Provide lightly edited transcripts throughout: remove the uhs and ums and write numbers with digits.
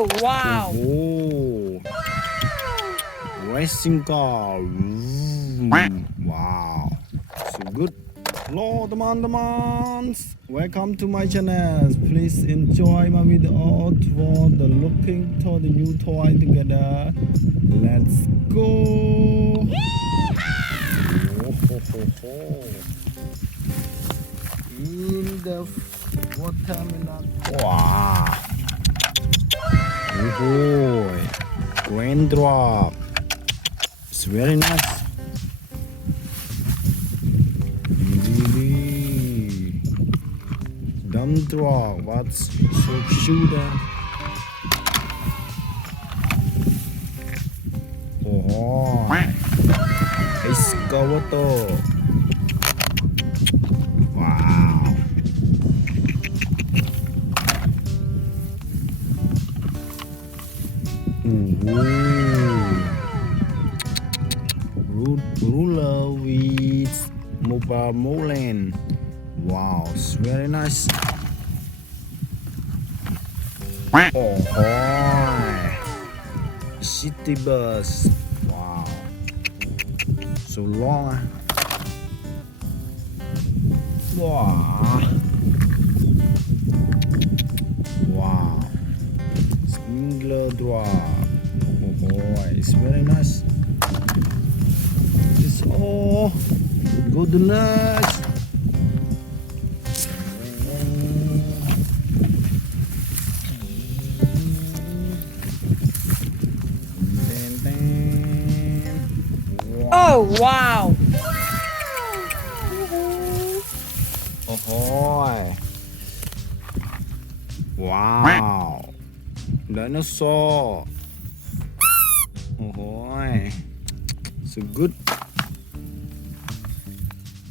Oh, wow. Oh, racing car. Wow, so good. Hello teman-teman, welcome to my channel. Please enjoy my video for the looking to the new toy together. Let's go. Oh, ho, ho, ho. In the watermelon. Wow. Oh, raindrop. It's very nice. Dump truck. What's so shooter? Oh, Excavator. Wow. Ruler with mobil-mobilan. Wow, it's very nice. Oh, city bus. Wow, so long. Wow, wow, sprinkler drop. Oh, it's very nice. It's all goodness. Oh, wow. Oh, wow, dinosaur. Oh, so good.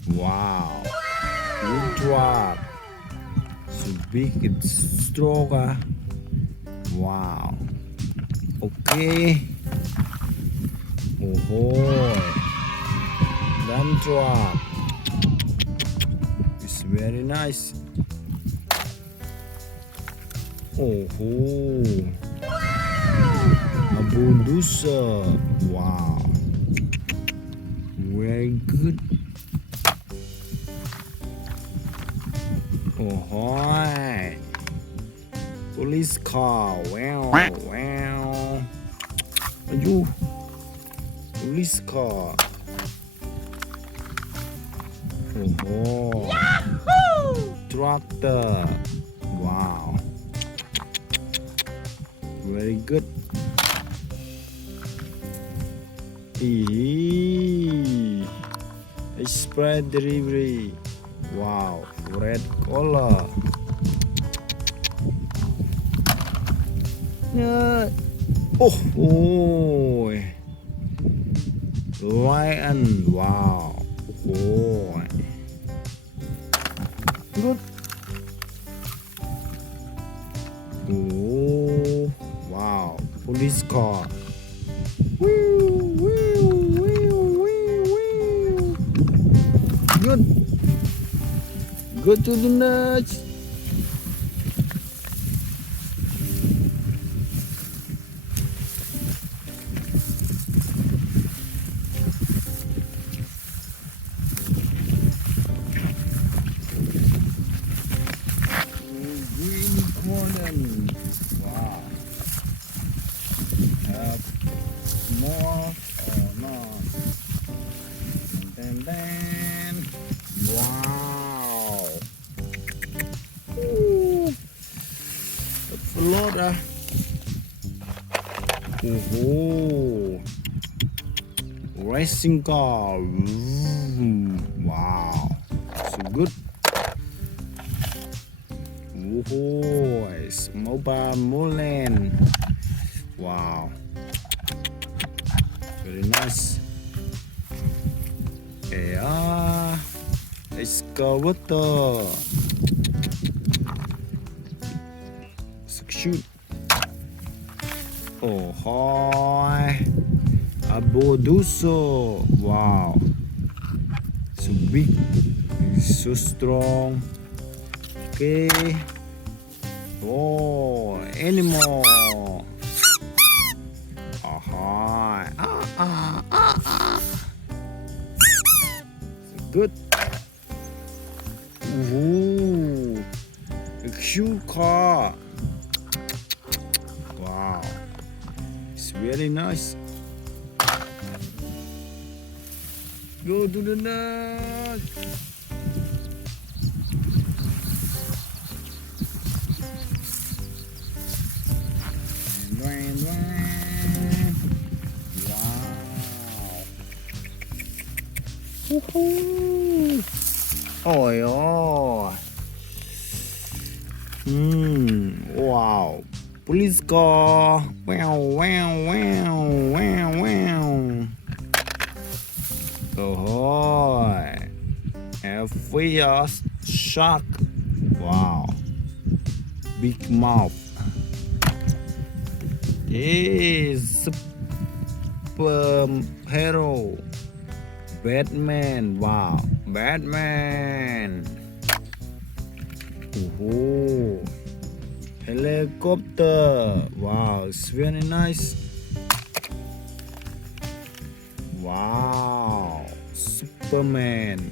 Wow, wood drop. So big, it's stronger. Wow. Okay. Oh, dump truck. It's very nice. Oh, a bulldozer. Wow, very good. Oh, police car. Wow, wow. You. Police car. Oh, Yahoo! Tractor. Wow, very good. Express delivery. Wow, red color. Yeah. Oh. Lion. Wow. Oh. Good. Oh. Wow. Police car. Good. Go to the nuts. Wow. Have more or not? Then. Wow. Ooh. That's a lot. Oh. Racing car. Wow. So good. Oh, it's mobil-mobilan. Wow, very nice. Yeah, Excavator. Shoot. Oh, hi. A Bulldozer. Wow, so big, so strong. Okay. Oh, animal. good. Ooh, a cute car. Wow, it's very nice. Go to the nut. Wow. Ôi ôi. Wow. Police car. Wow, wow, wow, wow, wow. Oh, a fierce shark. Wow. Big mouth. Yes. Superhero. Batman. Wow. Batman. Oh. Helicopter. Wow. It's very nice. Wow. Superman.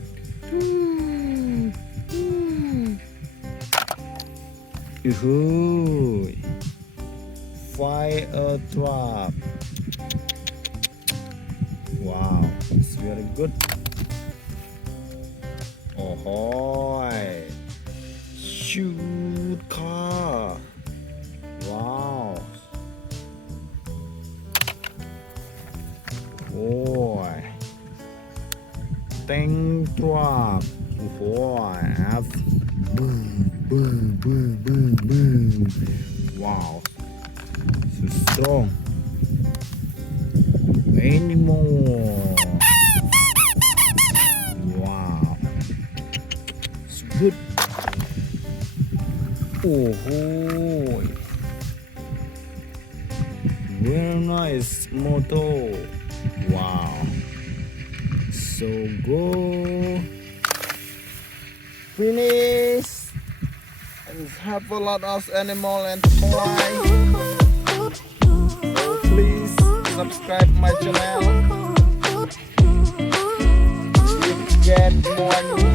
Fire truck. Wow, it's very good. Oh, shoot car. Wow. Boy. Tank truck. Boy. Boom, boom, boom, boom, boom. Wow. So strong. Any more? Wow. It's good. Oh, very nice motor. Wow. So go. Finish. And have a lot of animal and toy. So please subscribe my channel. You get more